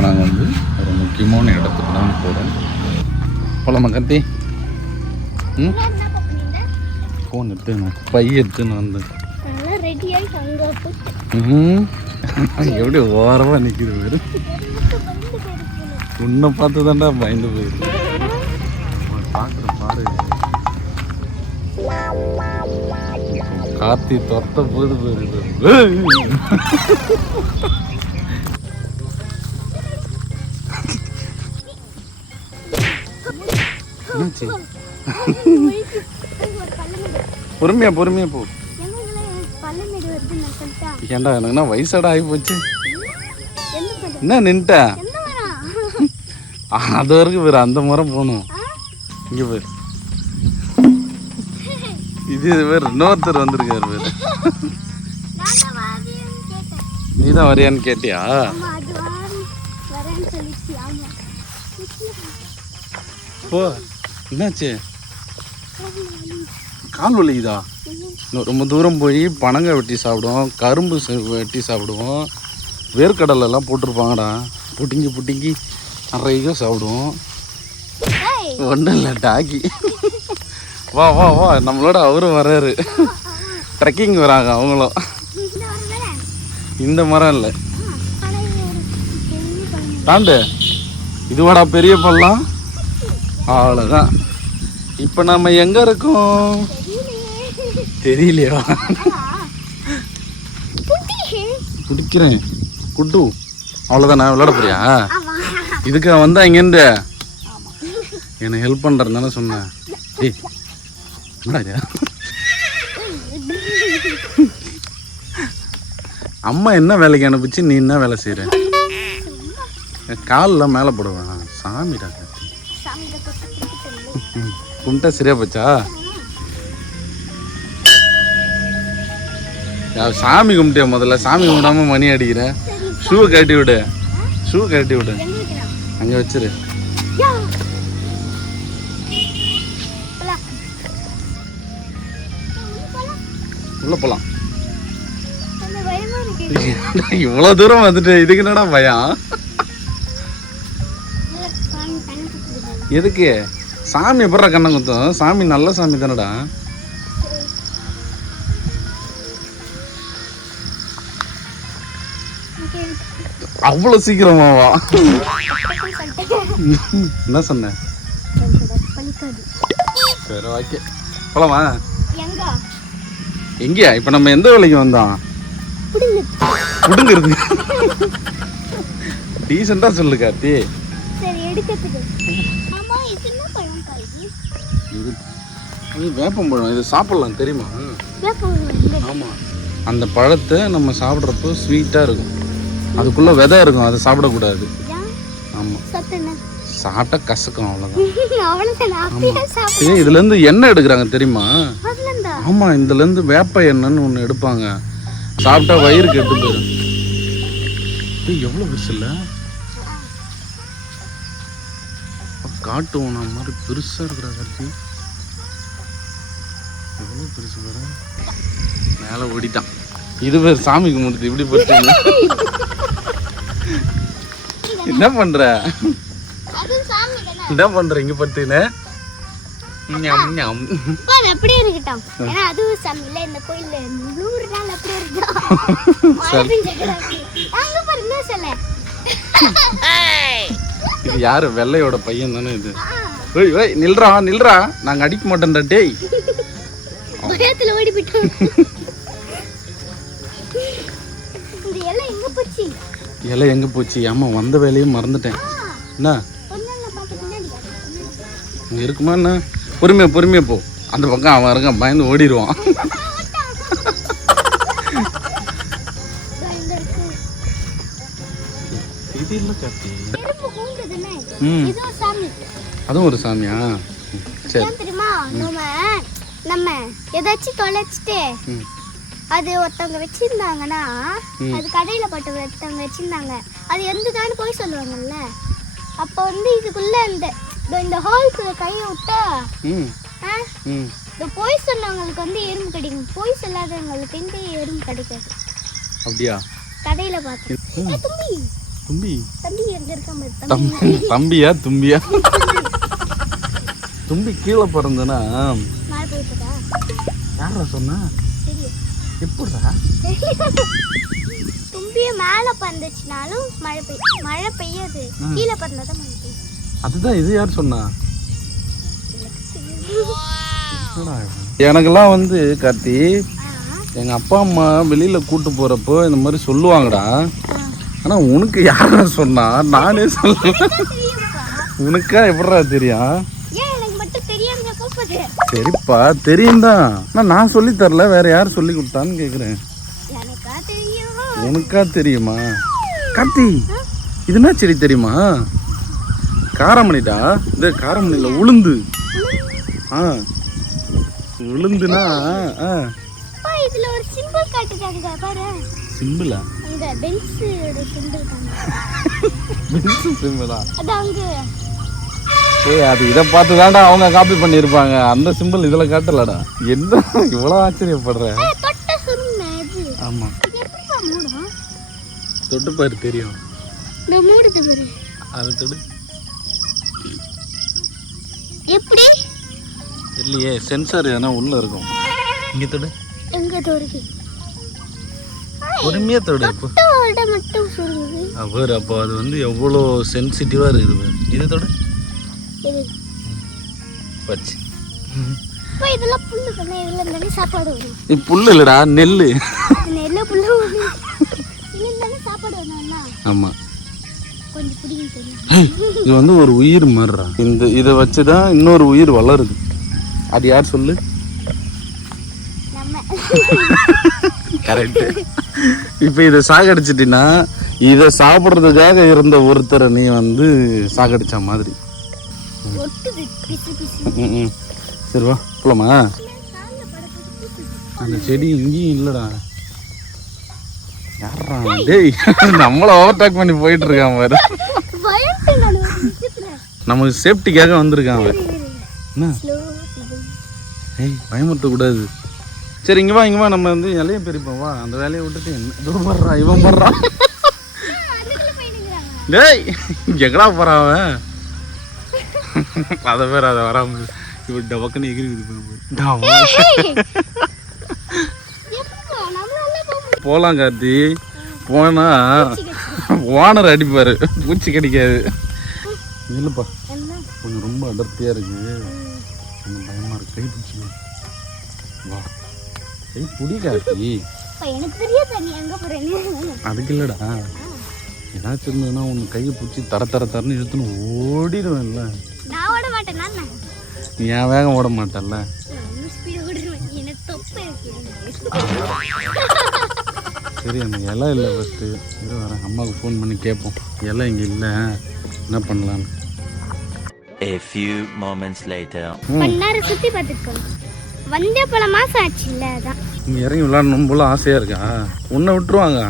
இப்போ நாங்கள் வந்து ஒரு முக்கியமான இடத்துக்கு தான் போகிறோம். போகலாமா கத்தி? ம், ஃபோன் எடுத்துன்னு பைய எடுத்துன்னு வந்து எப்படி ஓரமாக நிற்கிது பேர். உன்னை பார்த்து தான்டா பயந்து போயிருக்கு. பார்க்குற பாரு கார்த்தி தொத்த போது போயிருக்கு. பொறுமையா பொறுமையா போ. ஏன்டா எனக்குன்னா வயசாடா ஆகி போச்சு. என்ன நின்ட்ட அது வரைக்கும் பேர் அந்த முறம் போகணும். இங்க பேர் இது பேர் இன்னொருத்தர் வந்திருக்காரு பேர். நீ தான் வரியான்னு கேட்டியா? போ. என்னாச்சு? கால் வலிக்குதா? ரொம்ப தூரம் போய் பனங்காய் வெட்டி சாப்பிடுவோம், கரும்பு வெட்டி சாப்பிடுவோம், வேர்க்கடலெல்லாம் போட்டிருப்பாங்கடா, புட்டிங்கி புட்டிங்கி நிறைய சாப்பிடுவோம். ஒன்றும் இல்லை டாக்கி. வா வா வா, நம்மளோட அவரும் வர்றாரு. ட்ரெக்கிங் வராங்க அவங்களும். இந்த மரம் இல்லை தாண்டு, இதுவாடா பெரிய பள்ளம். அவ்வளோதான். இப்போ நம்ம எங்கே இருக்கோம் தெரியலையா? குடிக்கிறேன் குட்டு. அவ்வளோதான். நான் விளையாட போறியா? இதுக்கு வந்தா இங்கேருந்து என்னை ஹெல்ப் பண்ணுறேன்னு தானே சொன்னேன். ஏய் என்னடா அம்மா என்ன வேலைக்கு அனுப்பிச்சு நீ என்ன வேலை செய்கிற? காலில் மேலே போடுவேன். சாமிடா கும்பிட்டா சரியா போச்சா? சாமி கும்பிட்டியா? முதல்ல சாமி கும்பிடாம மணி அடிக்கிற. ஷூவை கட்டி விடு, ஷூ கட்டி விடு, அங்கே வச்சிரு. உள்ள போலாம். இவ்வளவு தூரம் வந்துட்டு இதுக்கு என்னடா பயம்? எதுக்கு? சாமி எப்படா கண்ணை குத்தும்? சாமி நல்ல சாமி தானடா. அவ்வளவு சீக்கிரமாவா? என்ன சொன்ன? சரி ஓகே போலாமா? எங்கயா? இப்ப நம்ம எந்த வேலைக்கு வந்தோம்? புடுங்கிறது. டீசெண்டா சொல்லு கார்த்தி. இது வேப்பம்பழம். இது சாப்பிடலாம் தெரியுமா? ஆமா, அந்த பழத்தை நம்ம சாப்பிட்றப்போ ஸ்வீட்டா இருக்கும். அதுக்குள்ள விதை இருக்கும், அதை சாப்பிடக்கூடாது. ஆமா, சாப்பிட்டா கசக்கும். அவ்வளவுதான். இதுல இருந்து எண்ணெய் எடுக்கிறாங்க தெரியுமா? ஆமா, இதுல இருந்து வேப்ப எண்ணெய்னு ஒண்ணு எடுப்பாங்க. சாப்பிட்டா வயிறு கெட்டு போயிடும். எவ்வளவு பெருசு இல்ல? காட்டு ஓனா மாதிரி பெருசா இருக்கிறா கருத்தி. எவ்வளவு பெருசு பாரு. மேல ஓடிட்டான். இது பேர் சாமி கும்பிடுது. இப்படி போட்டு என்ன பண்ற? என்ன பண்ற இங்க பட்டுன்னு? அப்படியே இருக்கட்டும். ஏன்னா அது சாமில இந்த கோயில்ல 100 நாள் அப்படியே இருக்கட்டும். இது யாரு? வெள்ளையோட பையன் தானே இது. ஓய் ஓய் நில்றா நில்றா, நாங்க அடிக்க மாட்டோம்டா டேய். பயத்துல ஓடி போய்ட்டான். இந்த இலை எங்க போச்சு? இலை எங்க போச்சு? ஆமா, வந்த வேலையும் மறந்துட்டேன். என்ன இங்க இருக்குமா? என்ன பொறுமையா பொறுமையா போ. அந்த பக்கம் அவன் இருக்கான், பயந்து ஓடிடுவான். இது இல்ல கார்த்தி. அதுவும் ஒரு சாமியா? சரி தெரியுமா? நம்ம ஏதாச்சும் தொலைச்சிட்டு அது ஒருத்தவங்க வச்சிருந்தாங்கன்னா, அது கடையில போட்டு ஒருத்தவங்க வச்சிருந்தாங்க, அது எந்ததான்னு போய் சொல்லுவாங்கல்ல. அப்ப வந்து இதுக்குள்ள இந்த ஹோல்குள்ள கையை விட்டா இந்த போய் சொன்னவங்களுக்கு வந்து எறும்பு கிடைக்கும், போய் சொல்லாதவங்களுக்கு எங்க எறும்பு கிடைக்காது. அப்படியா? கடையில பார்த்தேன். தும்பி தும்பி தம்பி அங்க இருக்க தம்பியா தும்பியா? தும்பி கீழே பிறந்தனா மழை பெய்யுதா? யாரா சொன்னா? எப்படிடா தும்பிய மேல பறந்துச்சுனாலும் மழை பெய்யாது, கீழே பறந்தாதான் மழை பெய்யும். அதுதான் இது யார் சொன்னா? எனக்கெல்லாம் வந்து கார்த்தி எங்க அப்பா அம்மா வெளியில கூட்டு போறப்போ இந்த மாதிரி சொல்லுவாங்கடா. ஆனா உனக்கு யாரா சொன்னா? நானே சொல்லுவேன். உனக்கா எப்படா தெரியும்? சரிப்பா தெரியும் தான். நான் சொல்லி தரல, வேற யார் சொல்லி கொடுத்தான்னு கேக்குறேன். உனக்கா தெரியுமா கார்த்தி? இது என்ன செடி தெரியுமா? காரமணிடா. இந்த காரமணில உளுந்து. உளுந்துனா இதுல ஒரு சிம்பிள் காட்டுறாங்க பாரு. சிம்பிளா? அந்த பென்ஸோட சிம்பிள் காட்டுறாங்க. பென்ஸ் சிம்பிளா? அது அங்க. ஏய் அது இத பார்த்து தான்டா அவங்க காப்பி பண்ணிருப்பாங்க. அந்த சிம்பிள் இதுல காட்டலடா. என்ன இவ்வளவு ஆச்சரியப்படுற? தொட்ட சுருமே இது. ஆமா. எப்படிப்பா மூடும்? தொட்டு பாரு தெரியும். நான் மூடுது பாரு. அது தொடு. எப்படி? இல்லையே சென்சார் எதனா உள்ள இருக்கும். இங்க தொடு. எங்க தொடுது? பொறுமையா தொடு. தொட்டோட மட்டும் சுருங்குது. அவர் அப்போ அது வந்து எவ்வளோ சென்சிட்டிவா இருக்குது. இது தொடு. இது பச்சை. இப்போ இதெல்லாம் புல்லு தானே, இதெல்லாம் தானே சாப்பாடு வரும். இது புல்லு இல்லடா, நெல்லு. நெல்லு புல்லு வரும். இதெல்லாம் தானே சாப்பாடு வரணும்னா. ஆமா. கொஞ்சம் புடிங்க தெரியும். இது வந்து ஒரு உயிர் மாதிரிடா. இதை வச்சு தான் இன்னொரு உயிர் வளருது. அது யார் சொல்லு? கரெக்ட். இப்போ இதை சாகடிச்சிட்டினா இதை சாப்பிட்றதுக்காக இருந்த ஒருத்தரை நீ வந்து சாகடிச்ச மாதிரி. சரி வா போலாமா? அந்த செடி இங்கேயும் இல்லடா. யாரா டேய் நம்மள ஓவர்டேக் பண்ணி போயிட்டு இருக்கான் பாரு. நமக்கு சேஃப்டிக்காக வந்திருக்கான் அவன். என்ன ஏய் பயமுறுத்த கூடாது. சரி இங்க வா நம்ம வந்து இலைய பெரிப்போம் வா. அந்த வேலையை விட்டுட்டு என்ன பண்றா இவன் பண்றான்? டேய் எங்கடா போறான் அவன்? அதை பேர் அதை வராம இப்படி டபக்குன்னு எகிரி போலாம் கார்த்தி. போனா ஓனர் அடிப்பாரு, பூச்சி கடிக்காது. இல்லப்பா கொஞ்சம் ரொம்ப அடர்த்தியா இருக்கு, கொஞ்சம் பயமா இருக்கு. கை பிடிச்சி வா. கை புடி கார்த்தி. அதுக்கு இல்லடா ஏதாச்சும் இருந்ததுன்னா உன் கையை பிடிச்சி தரன்னு இழுத்துன்னு ஓடிடுவேன்ல. நீ ஏன் வேகம் ஓட மாட்டல்ல. சரி அந்த இலை இல்லை ஃபஸ்ட்டு இது வரேன். அம்மாவுக்கு ஃபோன் பண்ணி கேட்போம் இலை இங்கே இல்லை என்ன பண்ணலான்னு. A few moments later. சுத்தி பார்த்துக்கோங்க. வந்தே பல மாசம் ஆச்சு இல்ல. அதான் இங்கே இறங்கி விளாடணும் போல ஆசையாக இருக்கா? உன்னை விட்டுருவாங்க,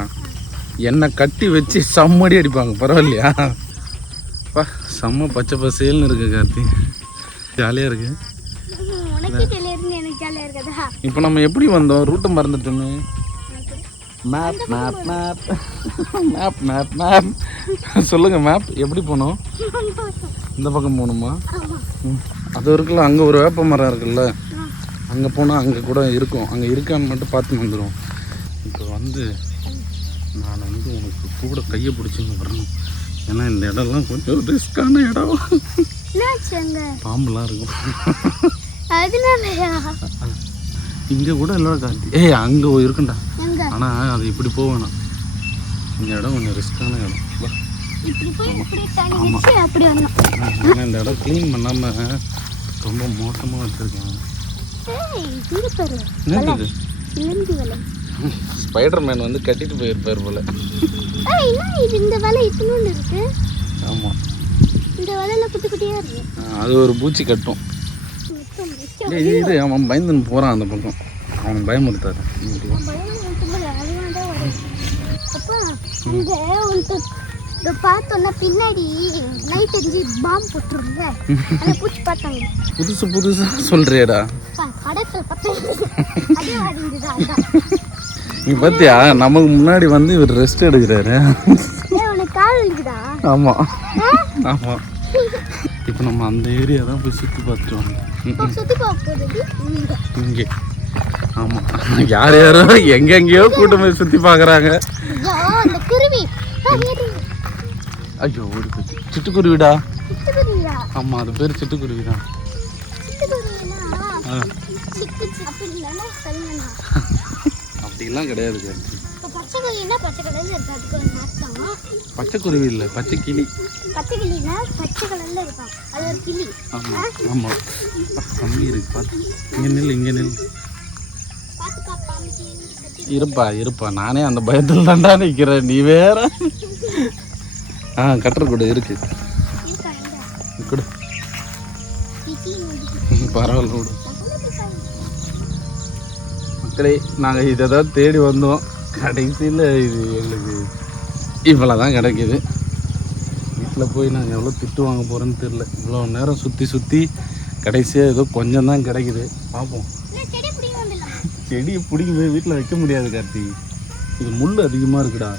என்னை கட்டி வச்சு செம்மடி அடிப்பாங்க. பரவாயில்லையா? பா செம்ம பச்சை பசேல்னு இருக்கு கார்த்தி, ஜாலியாக இருக்கு. இப்போ நம்ம எப்படி வந்தோம்? ரூட்டை மறந்துட்டோமே. Map map map map map map சொல்லுங்க. மேப் எப்படி போனோம்? இந்த பக்கம் போகணுமா? அது இருக்குல்ல, அங்கே ஒரு வேப்ப மரம் இருக்குல்ல, அங்கே போனால் அங்கே கூட இருக்கும். அங்கே இருக்கான்னு மட்டும் பார்த்து வந்துடும். இப்போ வந்து நான் வந்து உனக்கு கூட கையை பிடிச்சிங்க வரணும். ஏன்னா இந்த இடம்லாம் கொஞ்சம் ரிஸ்கான இடம், பாம்புலாம் இருக்கும். இங்கே கூட இல்லை கார்த்தி. ஏய் அங்கே இருக்குண்டா, ஆனால் அது இப்படி போவேணாம். இந்த இடம் கொஞ்சம் ரிஸ்கான இடம். ஆமாம் ஏன்னா இந்த இடம் க்ளீன் பண்ணாமல் ரொம்ப மோசமாக வச்சுருக்காங்க. என்னது ஸ்பைடர் மேன் வந்து கட்டிட்டு போயிருப்பார் போல. இந்த வேலை இத்தனோண்டு இருக்கு. ஆமாம் இந்த வேலையில குட்டி குட்டியா இருக்கு. அது ஒரு பூச்சி கட்டும். இது அவன் பயந்துன்னு போகிறான் அந்த பக்கம், அவன் பயமுறுத்தாரு. பார்த்தோன்னா பின்னாடி நைட் எரிஞ்சு பாம்பு போட்டுருங்க. பூச்சி பார்த்தாங்க. புதுசா சொல்றியடா. நீ பார்த்தியா நமக்கு முன்னாடி வந்து இவர் ரெஸ்ட் எடுக்கிறாரு. கால் இருக்குதா? ஆமா ஆமா. இப்போ நம்ம அந்த ஏரியா தான் போய் சுற்றி பார்த்துட்டு வந்தோம். சுத்தி பார்க்க இங்கே ஆமாம், யார் யாரோ எங்கெங்கேயோ கூட்டம் போய் சுற்றி பார்க்குறாங்க. அந்த குருவி. ஐயோ ஓடி போச்சு. சிட்டுக்குருவிடா. சிட்டுக்குருவியா? ஆமாம், அது பேர் சிட்டுக்குருவி தான். சிட்டுக்குருவினா அப்படி இல்லைன்னா சொல்லுங்கண்ணா. அப்படிலாம் கிடையாது. இப்போ பச்சை கிளினா பச்சை கலர்ல இருக்கு, அதுக்கு ஒரு அர்த்தம். பச்சை குருவி இல்லை, பச்சை கிளி. பச்சை கிளினா பச்சை கலர்ல இருக்கும், அது ஒரு கிளி. ஆமாம் ஆமாம். கம்மி இருக்கு பார்த்து. இங்கே நில், இங்கே நில். இருப்பா நானே அந்த பயத்தில் தாண்டா நிற்கிறேன், நீ வேற. கட்டர் கூட இருக்கு, கொடு. பரவாயில்ல விடு. மக்களே, நாங்கள் இதை தான் தேடி வந்தோம். கடைசியில் இது எங்களுக்கு இவ்வளோ தான் கிடைக்கிது. வீட்டில் போய் நாங்கள் எவ்வளோ திட்டு வாங்க போகிறோன்னு தெரில. இவ்வளோ நேரம் சுற்றி கடைசியாக ஏதோ கொஞ்சம் தான் கிடைக்குது. பார்ப்போம். செடியை பிடிக்க போய் வீட்டில் வைக்க முடியாது கார்த்தி, இது முள் அதிகமாக இருக்குடா.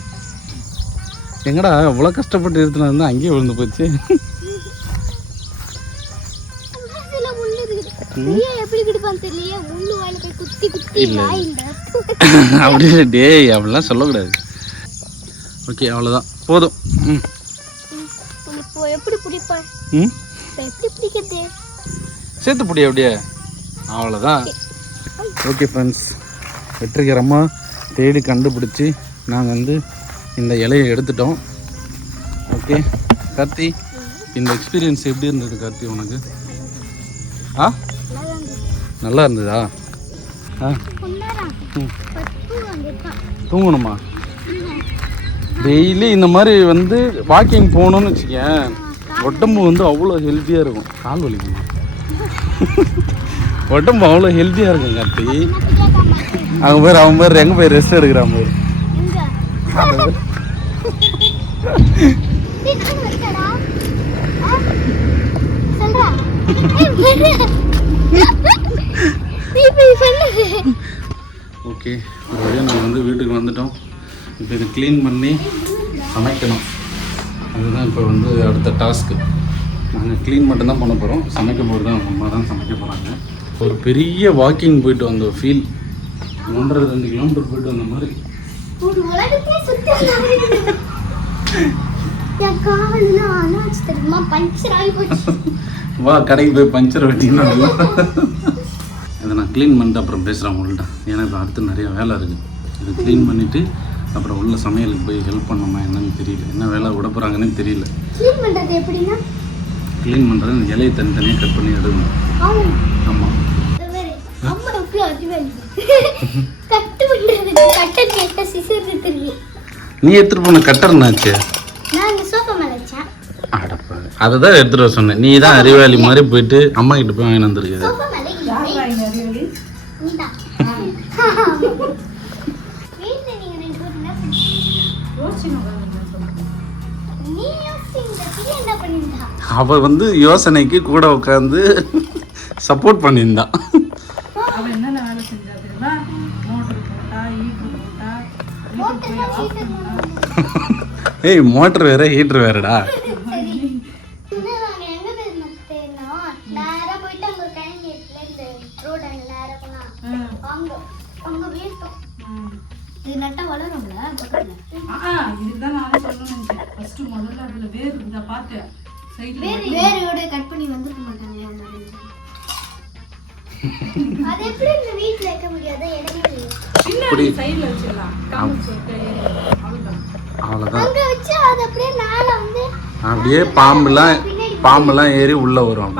எங்கடா அவ்வளோ கஷ்டப்பட்டு எடுத்துனா இருந்தால் அங்கேயே விழுந்து போச்சு. அப்படி டேய், அப்படிலாம் சொல்லக்கூடாது. ஓகே, அவ்வளோதான், போதும். எப்படி பிடிப்பேன்? எப்படி பிடிக்கிறது? சேர்த்து பிடி அப்படியே, அவ்வளோதான். ஓகே ஃப்ரெண்ட்ஸ், வெற்றிகரமாக தேடி கண்டுபிடிச்சி நாங்கள் வந்து இந்த இலையை எடுத்துட்டோம். ஓகே கார்த்தி, இந்த எக்ஸ்பீரியன்ஸ் எப்படி இருந்தது கார்த்தி உனக்கு? நல்லா இருந்ததா? தூங்கணுமா? டெய்லி இந்த மாதிரி வந்து வாக்கிங் போகணுன்னு வச்சுக்கேன், உடம்பு வந்து அவ்வளோ ஹெல்த்தியாக இருக்கும். கால் வலிக்குமா? உடம்பு அவ்வளோ ஹெல்த்தியாக இருக்கும் கார்த்தி. அவன் பேர் எங்கே போய் ரெஸ்ட் எடுக்கிறான் பேர். ஓகே, ஒரு வழியாக நாங்கள் வந்து வீட்டுக்கு வந்துட்டோம். இப்போ இதை க்ளீன் பண்ணி சமைக்கணும். அதுதான் இப்போ வந்து அடுத்த டாஸ்க்கு. நாங்கள் க்ளீன் மட்டும்தான் பண்ண போகிறோம். சமைக்க போகிறது தான் அம்மா தான் சமைக்க போகிறாங்க. ஒரு பெரிய வாக்கிங் போயிட்டு வந்த ஃபீல். 1.5-2 கிலோமீட்டர் போயிட்டு வந்த மாதிரி. வா, கடைக்கு போய் பஞ்சர் வெட்டினா. அதை நான் க்ளீன் பண்ணிட்டு அப்புறம் பேசுகிறேன் உங்கள்கிட்ட. ஏன்னா இப்போ அடுத்து நிறைய வேலை இருக்குது. இது க்ளீன் பண்ணிவிட்டு அப்புறம் உள்ள சமையலுக்கு போய் ஹெல்ப் பண்ணோமா என்னன்னு தெரியல. என்ன வேலை விட போகிறாங்கன்னு தெரியல. க்ளீன் பண்ணுறது இந்த இலையை தனித்தனியாக கட் பண்ணி எடுக்கணும். ஆமாம். நீ எடுத்துட்டு போன கட்டர் என்னாச்சு? அடப்பா, அதை தான் எடுத்துட்டு வர சொன்னேன். நீ தான் அறிவாளி மாதிரி போயிட்டு அம்மா கிட்ட போய் வாங்கி வந்துருக்குது. அவ வந்து யோசனைக்கு கூட உட்காந்து சப்போர்ட் பண்ணியிருந்தான். ஏய், மோட்டர் வேற ஹீட்டர் வேறடா. அப்படியே பாம்பெல்லாம் ஏறி உள்ள வரும்.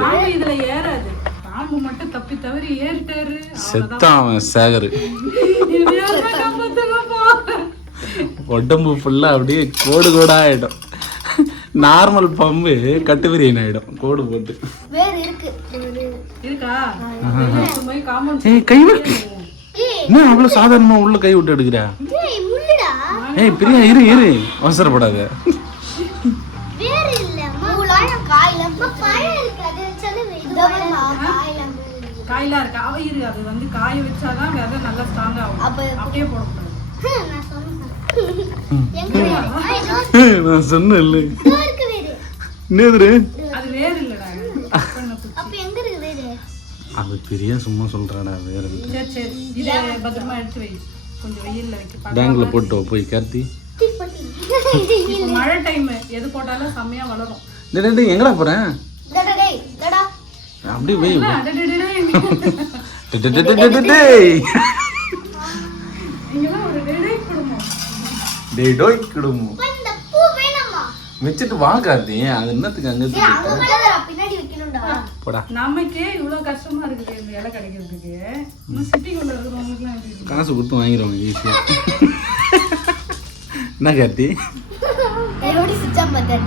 செத்தான் அவன் சேகரு. உடம்பு ஃபுல்லா அப்படியே கோடு கோடா ஆயிடும். நார்மல் பம்பு கட்டுவிரியன் ஆயிடும் கோடு போட்டு. கை விட்டு என்ன அவ்வளவு சாதாரணமா உள்ள கை விட்டு எடுக்கிறா? ஏய் பிரியா, இரு அவசரப்படாத. காயிலா இருக்கு அவ இரு, அது வந்து காய வச்சாதான் விதை நல்லா ஸ்ட்ராங் ஆகும். அப்படியே போடக்கூடாது. எங்க வீடு? இதோ நான் சொன்னேன் இல்லை இருக்கு வீடு. என்னது அது வேறு இல்லடா. அப்ப எங்க இருக்கு வீடு? அது பெரிய சும்மா சொல்றேடா வேற சரி சரி இதை பத்திரமா எடுத்து வை. கொஞ்சம் வெயில்ல வைக்க. பேங்க்ல போட்டு வா போய் கார்த்தி. இப்போ மழை டைம் எது போட்டாலும் செம்மையா வளரும். டேய் எங்கடா போறேன் டடா டேய் டடா. அப்படியே வை இங்கெல்லாம் ஒரு டேடே குடும்பம். டேய் டோய் கிடுமு இந்த பூ வேணாமா? வச்சுட்டு வா கார்த்தி. அது என்னத்துக்கு அங்க ஏய் அங்க மேல பின்னாடி வைக்கணும்டா. போடா. நமக்கே இவ்வளவு கஷ்டமா இருக்குது இந்த இலை கிடைக்கிறதுக்கு. இன்னும் சிட்டிக்குள்ள இருக்கிறவங்களுக்குலாம் எப்படி இருக்கும்? காசு கொடுத்து வாங்கிடுவாங்க ஈஸியா. என்ன கார்த்தி எப்படி சுச்சா மாட்டேன்.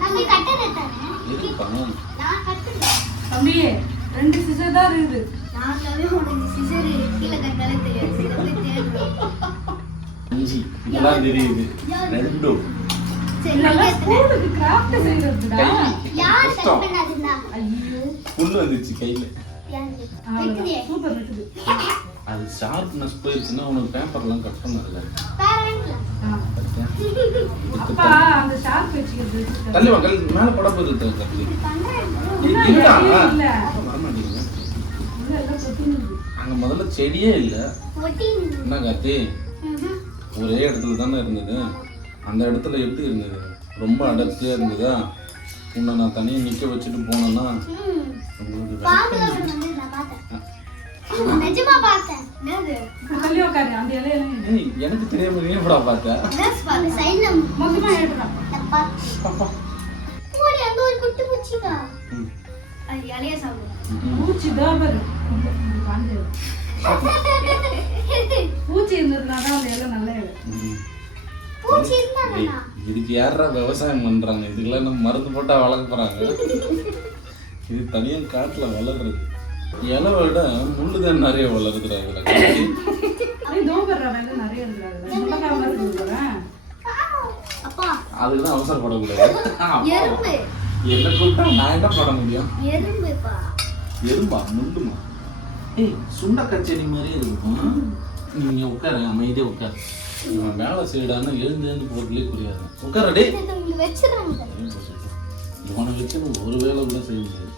நம்ம கட்டறே தானே. நான் கட்டறேன். தம்பி 2 சிசர் தான் இருக்குது. நான் கவே உனக்கு சிசர் கீழ கட்டாலே தெரியாது. சில பேர் தெரியும். அஞ்சு இதெல்லாம் தெரியுது ரெண்டு சரி இதெல்லாம் நான் ஸ்கூலுக்கு கிராஃப்ட் செய்யறதுடா. யார் கட் பண்ணாதுன்னா? ஐயோ புல்லு வந்துச்சு கையில. யாரு? சூப்பர் இருக்குது. அது ஷார்ப்னஸ் போயிருச்சுன்னா உனக்கு பேப்பர்லாம் கட் பண்ணதில்ல. பேரண்ட்ல. அப்பா அந்த ஷார்ப் வச்சுக்கிறது. தள்ளி வா மேல பட போகுது தள்ளி. இல்லடா வரமாட்டீங்க. உள்ள எல்லாம் கொட்டிடுது. அங்க முதல்ல செடியே இல்ல. ஒட்டி. என்ன கார்த்தி ஒரே இடத்துல தானே இருந்தது. அந்த இடத்துல எப்படி இருந்தது? ரொம்ப அடர்த்தியா இருந்ததா? உன்னை நான் தனியாக நிற்க வச்சுட்டு போனேன்னா உங்களுக்கு பாம்புல வந்து நான் பார்த்தேன். நிஜமா பார்த்தேன். என்னது? தள்ளி உட்காரு. அந்த இலையெல்லாம் ஏய், எனக்கு தெரியாம நீ எப்படா பார்த்த? நர்ஸ் பாரு சைடுல மொத்தமா எடுத்துறான். தப்பா. போடி அங்க ஒரு குட்டி பூச்சிக்கா. அது இலைய சாப்பிடும். பூச்சி தாபர். பூச்சி இருந்ததுனா தான் அந்த இலை நல்ல இலை. பூச்சி இருந்தானா? இதுக்கு யாரா விவசாயம் பண்றாங்க? இதுக்கெல்லாம் நம்ம மருந்து போட்டா வளர்க்க போறாங்க. இது தனியா காட்டுல வளர்றது. இலை விட முள்ளுதான் நிறைய வளருதுடா இதுல. அது தோபர் வேலை நிறைய இருக்குறாங்க. முள்ளக்காய் மாதிரி இருக்குறேன். அப்பா அதுக்குதான் அவசரப்படக்கூடாது. எறும்பு. என்ன கூப்பிட்டா நான் என்ன பண்ண முடியும்? எறும்புப்பா. எறும்பா முள்ளுமா? ஏய் சுண்டக்காய் செடி மாதிரியே இருக்கும். நீங்க உட்காரு, அமைதியா உட்காரு. இவன் வேலை செய்யடான்னு எழுந்து போட்டுலே புரியாது. உட்காரடே. இது இங்க வெச்சிராங்க. இவனை வச்சு ஒரு வேலை கூட செய்ய முடியாது.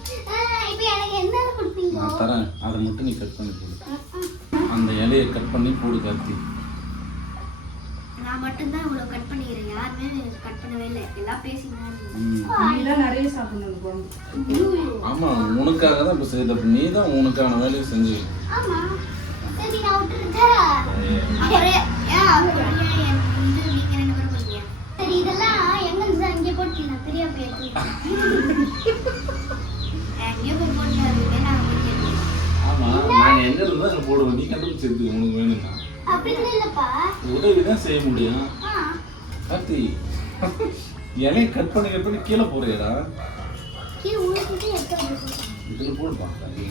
இப்போ எனக்கு என்ன கொடுப்பீங்க? நான் தரேன், அதை மட்டும் நீ கட் பண்ணி போடு. அந்த இலையை கட் பண்ணி போடு கார்த்தி. நான் மட்டும் தான் இவ்வளவு கட் பண்ணிக்கிறேன். யாருமே கட் பண்ணவே இல்லை. எல்லாம் பேசினாங்க. நீ தான் நிறைய சாப்பிடணும் குழம்பு. ஆமா உனக்காக தான் இப்போ செய்த. நீ தான் உனக்கான வேலையை செஞ்சு. ஆமா சரி நான் விட்டுருக்கேன். அப்புறம் அப்புறம் இது நீங்க 2 பேரும் போறீங்க. சரி இதெல்லாம் எங்க இருந்து அங்கே போட்டீங்க? பெரிய பேருக்கு அங்கே போய் போட்டாரு. நான் போட்டேன். ஆமா நாங்கள் எங்க இருந்தா அங்கே போடுவோம். நீ கண்டுபிடிச்சி எடுத்து உனக்கு வேணும்னா அப்படி இல்லப்பா. உதவி தான் செய்ய முடியும். ஆ கார்த்தி இலையை கட் பண்ணி கீழே போறியடா. கீழ ஊருக்கு எடுத்து இதில் போடுப்பா.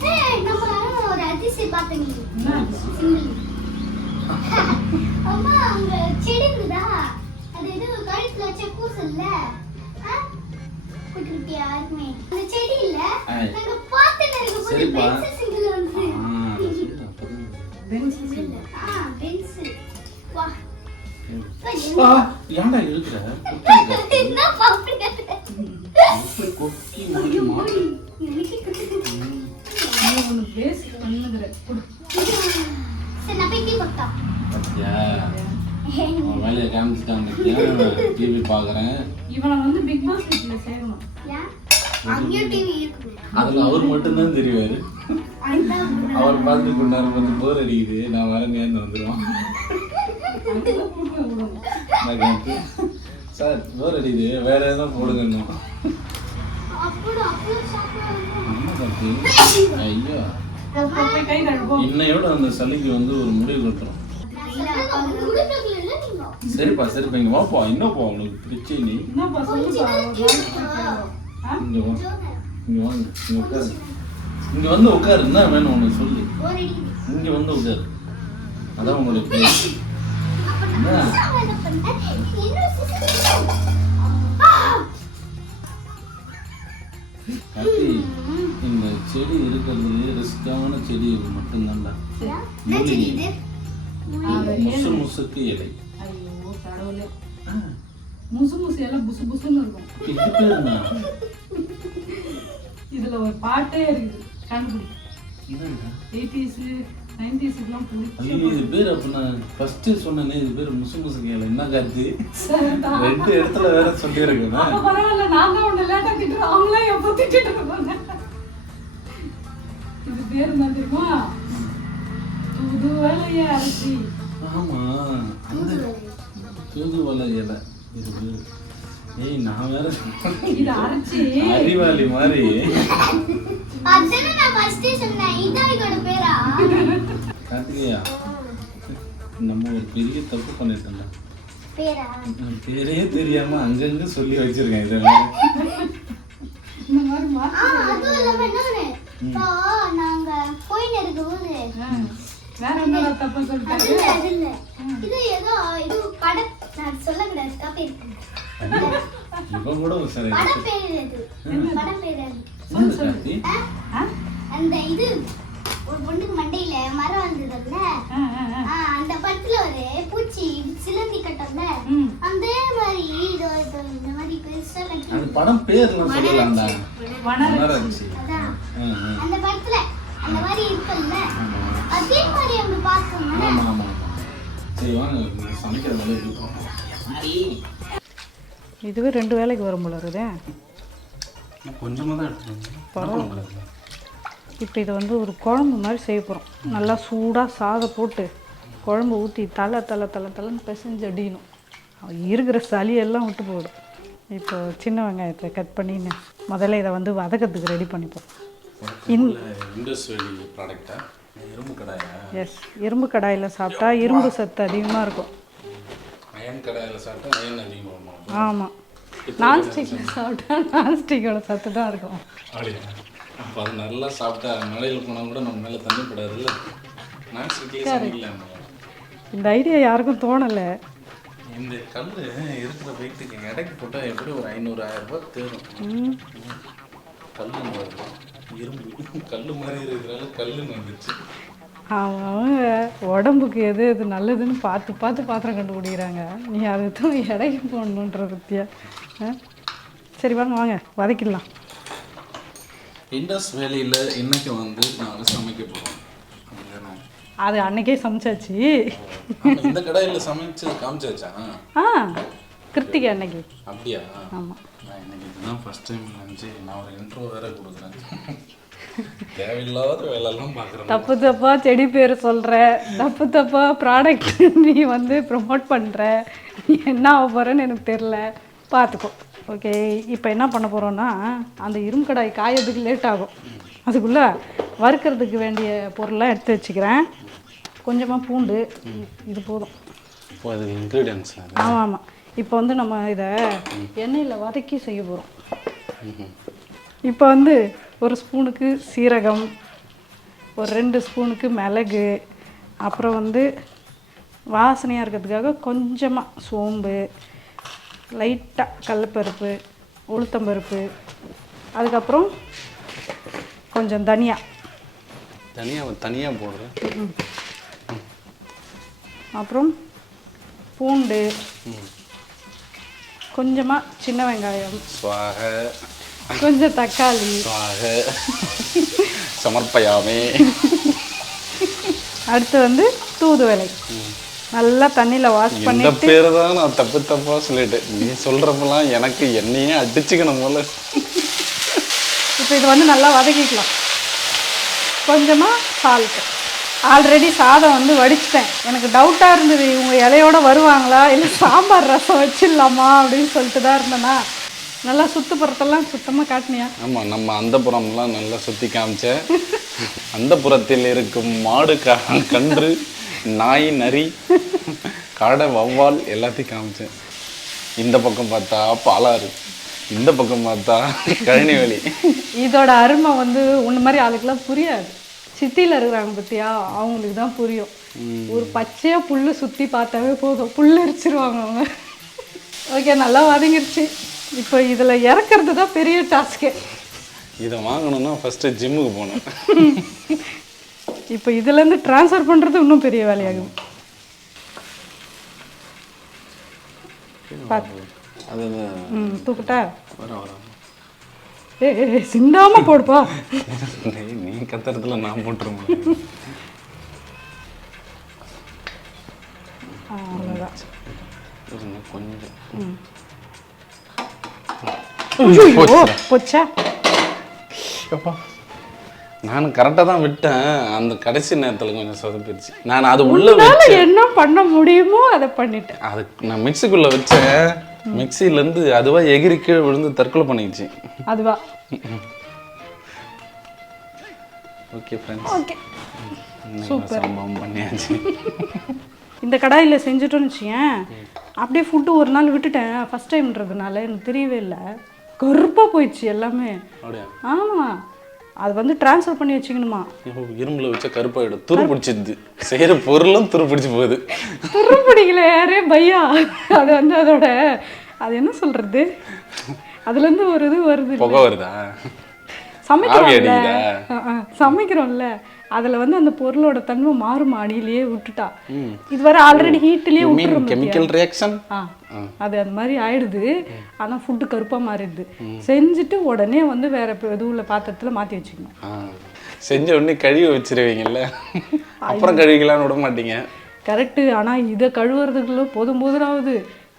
ஏய் நம்ம ஒரு அதிசயம் பார்த்தேன். என்ன? அம்மா அங்க செடி இருக்குதா? அது இது கழுத்துல வச்ச பூசல்ல. குட்டி குட்டி யாருமே அந்த செடி இல்ல. நாங்க பார்த்தேன். எனக்கு சரிப்பா. பென்சில் சிங்கிள் வந்து. பென்சில். பென்சில். வா. ஏன்டா இருக்கிற என்ன பாப்பீங்க? கொக்கி நீ ஒன்று வேஸ்ட் பண்ணுகிற. சரி நான் போய் டீ போட்டா. வேலையை காமிச்சிட்டாங்க. டிவி பார்க்குறேன். இவனை வந்து பிக் பாஸ் வீட்ல சேர்க்கணும். ஏன்? அங்கேயும் டிவி இருக்குது. அதில் அவர் மட்டும்தான் தெரிவாரு. அவர் பார்த்து கொஞ்ச நேரம் வந்து போர் அடிக்குது. நான் வரேன்னு வந்துடுவான். சார் போர் அடிக்குது, வேற எதாவது போடுங்க. ஐயோ போய் கை கழுவோம். இன்னையோட அந்த சளிக்கு வந்து ஒரு முடிவு கட்டுறோம். சரிப்பா சரிப்பா இங்க வாப்பா. இன்னும் போ உனக்கு பிரச்சனை நீ. என்னப்பா சொல்லுப்பா. இங்க வா, இங்க வாங்க, இங்க உட்காரு. இங்க வந்து உட்காரு. என்ன வேணும் உனக்கு சொல்லு. இங்க வந்து உட்காரு. அதான் உங்களுக்கு place. என்ன கார்த்தி, இந்த செடி இருக்கிறது ரிஸ்கான செடி மட்டும்தான்டா. மூலிகை. முசு முசுக்கு இலை. ஐயோ கடவுளே, முசு முசு எல்லாம் புசு புசுன்னு இருக்கும். இது பேர் என்ன? இதுல ஒரு பாட்டே இருக்குது, கண்டுபிடி. இதுங்க 80s 90s எல்லாம் ஐயோ, இது பேர் அப்படின்னா ஃபர்ஸ்ட் சொன்னேனே, இது பேர் முசு முசுக்கு இலை. என்ன கார்த்தி, புடிச்சு. 2 இடத்துல வேற சொல்லியிருக்கேன். அப்ப பரவாயில்ல, நான் தான் உன்னை லேட்டா திட்டுறேன், அவங்களே எப்போ திட்டிட்டு இருப்பாங்க. இது பேர் என்ன தெரியுமா? தூதுவளைய அரிசி. ஆமா, அந்த தூதுவளை இலை. இது பேர். ஏய், நான் வேற இது அரைச்சி அறிவாளி மாதிரி. அதுதானே நான் ஃபர்ஸ்ட் சொன்னேன். இதான் இதோட பேரா? கார்த்திகேயா, நம்ம ஒரு பெரிய தப்பு பண்ணிட்டோம்டா. பேரா? பேரே தெரியாம அங்கங்க சொல்லி வச்சிருக்கேன் இதெல்லாம். இந்த மாதிரி அதுவும் இல்லாம இன்னொன்னு, இப்போ நாங்க போயின்னு இருக்கும்போது வேற என்ன தப்பா சொல்லிட்டாங்க. அது இல்ல இது ஏதோ இது படம் நான் சொல்லக்கூடாது, காப்பி இருக்கு. இவன் கூட ஒரு சரி. படம் பேரு இது. படம் பேரு அது. சொல்லு கார்த்தி. அந்த இது ஒரு பொண்ணுக்கு மண்டையில மரம் வந்ததுல, அந்த படத்துல ஒரு பூச்சி சிலந்தி கட்டம்ல, அதே மாதிரி இது இந்த மாதிரி பெருசா கட்டி. அந்த படம் பேர்லாம் சொல்லலாம்டா. வனரட்சி. அதான் அந்த படத்துல அந்த மாதிரி இருக்குல்ல, அதே மாதிரி அவங்க பார்க்கணும். ஆமா ஆமா ஆமா. சரி வாங்க, சமைக்கிற மாதிரி இருக்கும். இதுவே 2 வேளைக்கு வரும் போல இருக்குதே. கொஞ்சமாக தான் எடுத்துக்கோங்க. இப்போ இதை வந்து ஒரு குழம்பு மாதிரி செய்ய போகிறோம். நல்லா சூடாக சாதம் போட்டு குழம்பு ஊற்றி தலைன்னு பிசைஞ்சு அடிக்கணும். இருக்கிற சளியெல்லாம் விட்டு போயிடும். இப்போ சின்ன வெங்காயத்தை கட் பண்ணின்னு முதல்ல இதை வந்து வதக்கிறதுக்கு ரெடி பண்ணிப்போம். இண்டஸ்ட்ரியல் ப்ராடக்டா? இரும்பு கடாயா? எஸ், இரும்பு கடாயில் சாப்பிட்டா இரும்பு சத்து அதிகமாக இருக்கும். அயன் கடாயில் சாப்பிட்டா அயன் அதிகமாக. ஆமாம், நான்ஸ்டிக்கில் சாப்பிட்டா நான்ஸ்டிக்கோட சத்து தான் இருக்கும். அப்படியா? அப்போ அது நல்லா சாப்பிட்டா மழையில் போனால் கூட நம்ம மேலே தண்ணி படாதுல்ல. நான்ஸ்டிக்லேயே சமைக்கலாமா? இந்த ஐடியா யாருக்கும் தோணலை. இந்த கல் இருக்கிற வெயிட்டுக்கு எடைக்கு போட்டால் எப்படி ஒரு 500-1000 ரூபாய் தேரும். கல் இரும்பு கல் மாதிரி இருக்கிறதால கல்லுன்னு வந்துச்சு. அவங்க உடம்புக்கு எது எது நல்லதுன்னு பார்த்து பாத்திரம் கண்டுபிடிக்கிறாங்க. நீ அதுதான் எடைக்கு போடணுன்ற பற்றியா? சரி வாங்க வதக்கிடலாம். இண்டஸ் வேலையில் இன்னைக்கு வந்து நாங்கள் சமைக்க போகிறோம். அது அன்னைக்கே சமைச்சாச்சு. இந்த கடாயில் சமைச்சு காமிச்சாச்சா? கிருத்திகை அன்னைக்கு. அப்படியா? ஆமாம், நான் இன்னைக்கு இதுதான் ஃபர்ஸ்ட் டைம் நினச்சி நான் ஒரு இன்ட்ரோ வேற கொடுக்குறேன். தேவையில்லாத வேலையெல்லாம் பார்க்குறேன். தப்பா செடி பேர் சொல்கிற, தப்பா ப்ராடக்ட் நீ வந்து ப்ரொமோட் பண்ணுற. நீ என்ன ஆக போகிறேன்னு எனக்கு தெரில, பார்த்துக்கோ. ஓகே, இப்போ என்ன பண்ண போகிறோன்னா, அந்த இரும்பு கடாய் காயறதுக்கு லேட் ஆகும். அதுக்குள்ளே வறுக்கிறதுக்கு வேண்டிய பொருள்லாம் எடுத்து வச்சுக்கிறேன். கொஞ்சமாக பூண்டு, இது போதும். இப்போ அது இன்க்ரீடியன்ஸ். ஆமாம். இப்போ வந்து நம்ம இதை எண்ணெயில் வதக்கி செய்ய போகிறோம். இப்போ வந்து ஒரு ஸ்பூனுக்கு சீரகம், ஒரு 2 ஸ்பூனுக்கு மிளகு, அப்புறம் வந்து வாசனையாக இருக்கிறதுக்காக கொஞ்சமாக சோம்பு, லைட்டாக கடலப்பருப்பு, உளுத்தம்பருப்பு, அதுக்கப்புறம் கொஞ்சம் தனியாக போடுறேன். அப்புறம் பூண்டு, கொஞ்சமாக சின்ன வெங்காயம், கொஞ்சம் தக்காளி, சமர்ப்பயாமே. அடுத்து வந்து தூதுவளை நல்லா தண்ணியில் வாஷ் பண்ணி. இந்த பேர் தான் நான் தப்பாக சொல்லிட்டேன். நீ சொல்கிறப்பெல்லாம் எனக்கு என்னையே அடிச்சுக்கணும் போல. இப்போ இது வந்து நல்லா வதக்கிக்கலாம். கொஞ்சமாக சால்ட்டு. ஆல்ரெடி சாதம் வந்து வடிச்சிட்டேன். எனக்கு டவுட்டாக இருந்தது, இவங்க இலையோடு வருவாங்களா இல்லை சாம்பார் ரசம் வச்சிடலாமா அப்படின்னு சொல்லிட்டு தான் இருந்தேன்னா. நல்லா சுற்றுப்புறத்தெல்லாம் சுத்தமாக காட்டினியா? ஆமாம், நம்ம அந்த புறம்லாம் நல்லா சுற்றி காமிச்சேன். அந்த புறத்தில் இருக்கும் மாடு, கன்று, நாய், நரி, காடை, வௌவால் எல்லாத்தையும் காமிச்சேன். இந்த பக்கம் பார்த்தா பாலாறு, இந்த பக்கம் பார்த்தா கழனி வலி. இதோட அருமை வந்து உன்ன மாதிரி ஆளுக்கெல்லாம் புரியாது. சிட்டியில் இருக்கிறாங்க பற்றியா, அவங்களுக்கு தான் புரியும். ஒரு பச்சையாக புல் சுற்றி பார்த்தாவே போதும், புல் அரிச்சிருவாங்க அவங்க. ஓகே, நல்லா வதங்கிருச்சு. இப்போ இதில் இறக்குறது தான் பெரிய டாஸ்க்கு. இதை வாங்கணும்னா ஃபஸ்ட்டு ஜிம்முக்கு போகணும். இப்போ இதுலேருந்து ட்ரான்ஸ்ஃபர் பண்ணுறது இன்னும் பெரிய வேலையாகும். பார்த்து அது தூக்கிட்டா வர வர சிந்தாமல் போடுப்பா. நீ கத்துறதுல நான் போட்டுருவேன். அவ்வளோதான். கொஞ்சம் போச்சா? நான் கரெக்டாக தான் விட்டேன். அந்த கடைசி நேரத்தில் கொஞ்சம் சொதப்பிடுச்சு. நான் அது உள்ள என்ன பண்ண முடியுமோ அதை பண்ணிட்டேன். அது நான் மிக்சிக்குள்ளே வச்சேன். மிக்சிலேருந்து அதுவாக எகிரி கீழே விழுந்து தற்கொலை பண்ணிடுச்சு. அதுவா? ஓகே ஃப்ரெண்ட்ஸ், ஓகே சூப்பர், சம்பவம் பண்ணியாச்சு. இந்த கடாயில் செஞ்சுட்டோன்னு வச்சுக்கேன். அப்படியே ஃபுட்டு ஒரு நாள் விட்டுட்டேன். ஃபஸ்ட் டைம்ன்றதுனால எனக்கு தெரியவே இல்லை. கருப்பாக போயிடுச்சு எல்லாமே. அப்படியா? ஆமாம், அது வந்து ட்ரான்ஸ்ஃபர் பண்ணி வச்சுக்கணுமா. இரும்பில் வச்சா கருப்பாயிடும். துரு பிடிச்சிது. செய்கிற பொருளும் துரு பிடிச்சி போகுது. துரு பிடிக்கல யாரே பையா. அது வந்து அதோட அது என்ன சொல்கிறது, அதுலேருந்து ஒரு இது வருது. புகை வருதா? சமைக்கிறோம்ல, அதில் வந்து அந்த பொருளோட தன்மை மாறுமா அடியிலேயே விட்டுட்டா. இது வர ஆல்ரெடி ஹீட்லேயே விட்டுரும். Chemical reaction. அது அந்த மாதிரி ஆயிடுது. ஆனால் ஃபுட்டு கருப்பாக மாறிடுது. செஞ்சுட்டு உடனே வந்து வேற எதுவும் பாத்திரத்தில் மாற்றி வச்சுக்கணும். செஞ்ச உடனே கழுவி வச்சிருவீங்கல்ல, அப்புறம் கழுவிக்கலான்னு விட மாட்டீங்க. கரெக்டு. ஆனால் இதை கழுவுறதுக்குள்ள போதும் போதுனாவது